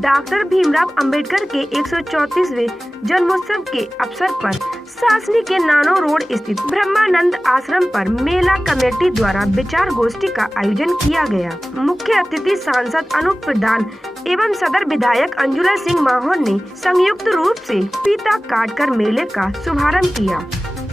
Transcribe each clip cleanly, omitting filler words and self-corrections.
Doctor Bhimrao Ambedkar के 134वें जन्मोत्सव के अवसर पर सासनी के नानो रोड स्थित ब्रह्मानंद आश्रम पर मेला कमेटी द्वारा विचार गोष्ठी का आयोजन किया गया। मुख्य अतिथि सांसद अनूप प्रधान एवं सदर विधायक अंजुला सिंह माहौर ने संयुक्त रूप से फीता काटकर मेले का शुभारंभ किया।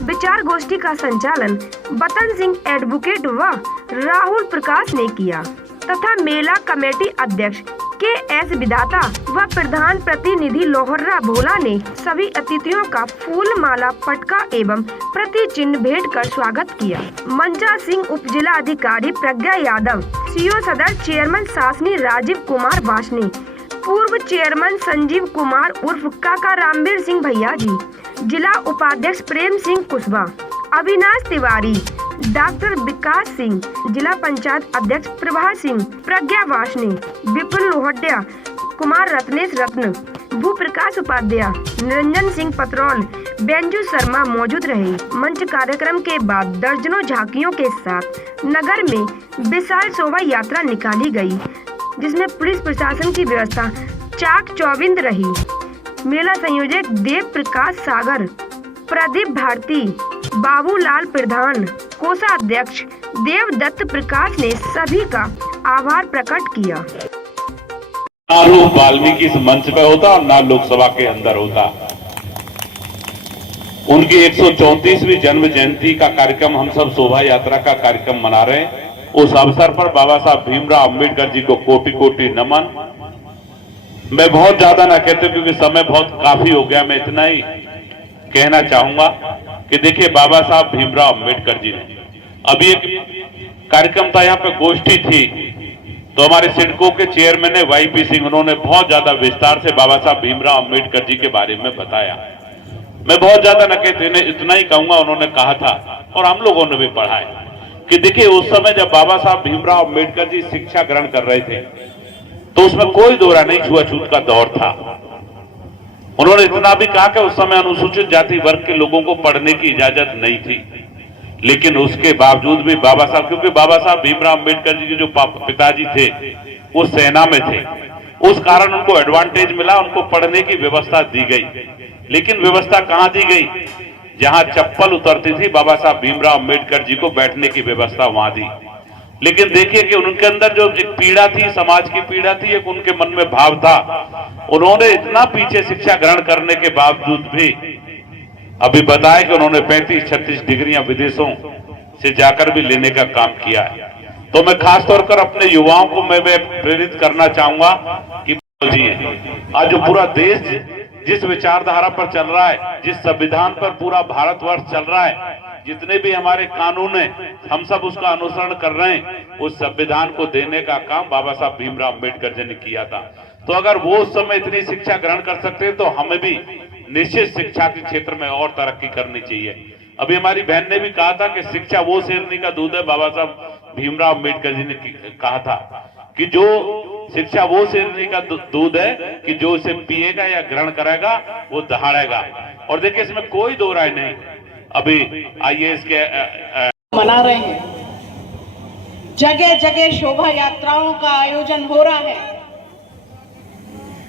विचार गोष्ठी का संचालन बतन सिंह एडवोकेट व राहुल प्रकाश ने किया तथा मेला कमेटी अध्यक्ष के.एस. विधाता व प्रधान प्रतिनिधि लोहर्रा भोला ने सभी अतिथियों का फूल माला पटका एवं प्रति चिन्ह भेंट कर स्वागत किया। मंचा सिंह उप जिला अधिकारी प्रज्ञा यादव, सीओ सदर चेयरमैन सासनी राजीव कुमार वासनी, पूर्व चेयरमैन संजीव कुमार उर्फ काका रामवीर सिंह भैया जी, जिला उपाध्यक्ष प्रेम सिंह कुशवा, अविनाश तिवारी, डॉक्टर विकास सिंह, जिला पंचायत अध्यक्ष प्रभा सिंह, प्रज्ञा वासनी, विपुल लोहड्या, कुमार रत्नेश रत्न, भूप्रकाश उपाध्याय, निरंजन सिंह पत्रौल, बेंजू शर्मा मौजूद रहे। मंच कार्यक्रम के बाद दर्जनों झांकियों के साथ नगर में विशाल शोभा यात्रा निकाली गई, जिसमें पुलिस प्रशासन की व्यवस्था चाक चौबंद रही। मेला संयोजक देव प्रकाश सागर, प्रदीप भारती, बाबूलाल प्रधान, कोषाध्यक्ष देवदत्त प्रकाश ने सभी का आभार प्रकट किया। ना लोग वाल्मीकि इस मंच पे होता और ना लोकसभा के अंदर होता। उनकी 134वीं जन्म जयंती का कार्यक्रम हम सब शोभा यात्रा का कार्यक्रम मना रहे हैं। उस अवसर पर बाबा साहब भीमराव अंबेडकर जी को कोटि कोटि नमन। मैं बहुत ज्यादा ना कहते क्योंकि समय बहुत काफी हो गया। मैं इतना ही कहना चाहूंगा कि देखिए बाबा साहब भीमराव अंबेडकर जी ने अभी एक कार्यक्रम था, यहाँ पे गोष्ठी थी, तो हमारे सिडको के चेयरमैन है वाईपी सिंह, उन्होंने बहुत ज्यादा विस्तार से बाबा साहब भीमराव अंबेडकर जी के बारे में बताया। मैं बहुत ज्यादा न कहते इतना ही कहूंगा, उन्होंने कहा था और हम लोगों ने भी पढ़ा है कि देखिए उस समय जब बाबा साहब भीमराव अंबेडकर जी शिक्षा ग्रहण कर रहे थे तो उसमें कोई दोहरा नहीं, छुआछूत का दौर था। उन्होंने इतना भी कहा कि उस समय अनुसूचित जाति वर्ग के लोगों को पढ़ने की इजाजत नहीं थी, लेकिन उसके बावजूद भी बाबा साहब, क्योंकि बाबा साहब भीमराव अंबेडकर जी के जो पिताजी थे वो सेना में थे, उस कारण उनको एडवांटेज मिला, उनको पढ़ने की व्यवस्था दी गई। लेकिन व्यवस्था कहां दी गई? जहां चप्पल उतरती थी बाबा साहब भीमराव अंबेडकर जी को बैठने की व्यवस्था वहां दी। लेकिन देखिए कि उनके अंदर जो एक पीड़ा थी, समाज की पीड़ा थी, एक उनके मन में भाव था। उन्होंने इतना पीछे शिक्षा ग्रहण करने के बावजूद भी अभी बताया कि उन्होंने 35-36 डिग्रियां विदेशों से जाकर भी लेने का काम किया है। तो मैं खासतौर पर अपने युवाओं को मैं प्रेरित करना चाहूंगा कि जी आज जो पूरा देश जिस विचारधारा पर चल रहा है, जिस संविधान पर पूरा भारतवर्ष चल रहा है, जितने भी हमारे कानून हैं, हम सब उसका अनुसरण कर रहे हैं। उस संविधान को देने का काम बाबा साहब भीमराव अंबेडकर जी ने किया था। तो अगर वो उस समय इतनी शिक्षा ग्रहण कर सकते हैं तो हमें भी निश्चित शिक्षा के क्षेत्र में और तरक्की करनी चाहिए। अभी हमारी बहन ने भी कहा था कि शिक्षा वो शेरनी का दूध है। बाबा साहब भीमराव अंबेडकर जी ने कहा था कि जो शिक्षा वो शेरनी का दूध है कि जो इसे पिएगा या ग्रहण करेगा वो दहाड़ेगा। और देखिए इसमें कोई दो राय नहीं। अभी IAS के मना रहे हैं, जगह जगह शोभा यात्राओं का आयोजन हो रहा है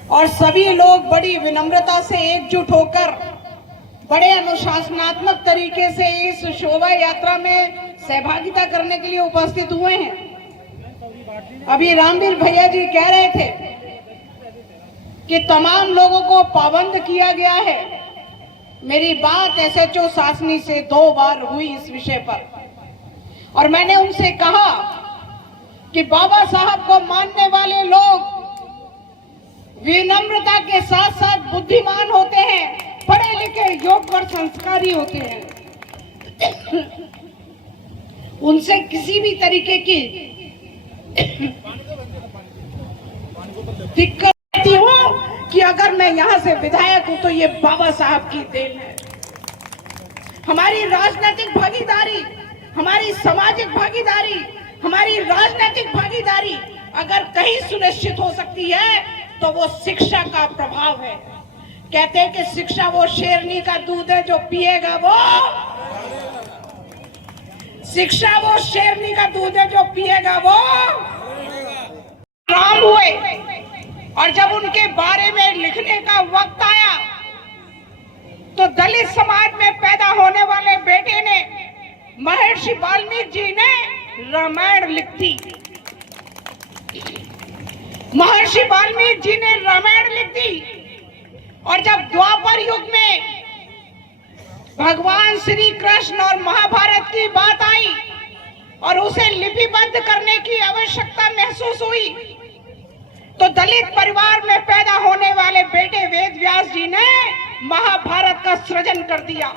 और सभी लोग बड़ी विनम्रता से एकजुट होकर बड़े अनुशासनात्मक तरीके से इस शोभा यात्रा में सहभागिता करने के लिए उपस्थित हुए हैं। अभी रामवीर भैया जी कह रहे थे कि तमाम लोगों को पाबंद किया गया है। मेरी बात SHO सासनी से 2 बार हुई इस विषय पर और मैंने उनसे कहा कि बाबा साहब को मानने वाले लोग विनम्रता के साथ साथ बुद्धिमान होते हैं, पढ़े लिखे, योग्य और संस्कारी होते हैं। उनसे किसी भी तरीके की दिक्कत हूं कि अगर मैं यहां से विधायक हूं तो ये बाबा साहब की देन है। हमारी राजनीतिक भागीदारी, हमारी सामाजिक भागीदारी, हमारी राजनीतिक भागीदारी अगर कहीं सुनिश्चित हो सकती है तो वो शिक्षा का प्रभाव है। कहते हैं कि शिक्षा वो शेरनी का दूध है जो पिएगा वो, शिक्षा वो शेरनी का दूध है जो पिएगा वो राम हुए और जब उनके बारे में लिखने का वक्त आया तो दलित समाज में पैदा होने वाले बेटे ने महर्षि वाल्मीकि जी ने रामायण लिख दी। महर्षि वाल्मीकि जी ने रामायण लिख दी और जब द्वापर युग में भगवान श्री कृष्ण और महाभारत की बात आई और उसे लिपिबद्ध करने की आवश्यकता महसूस हुई तो दलित परिवार में पैदा होने वाले बेटे वेद व्यास जी ने महाभारत का सृजन कर दिया।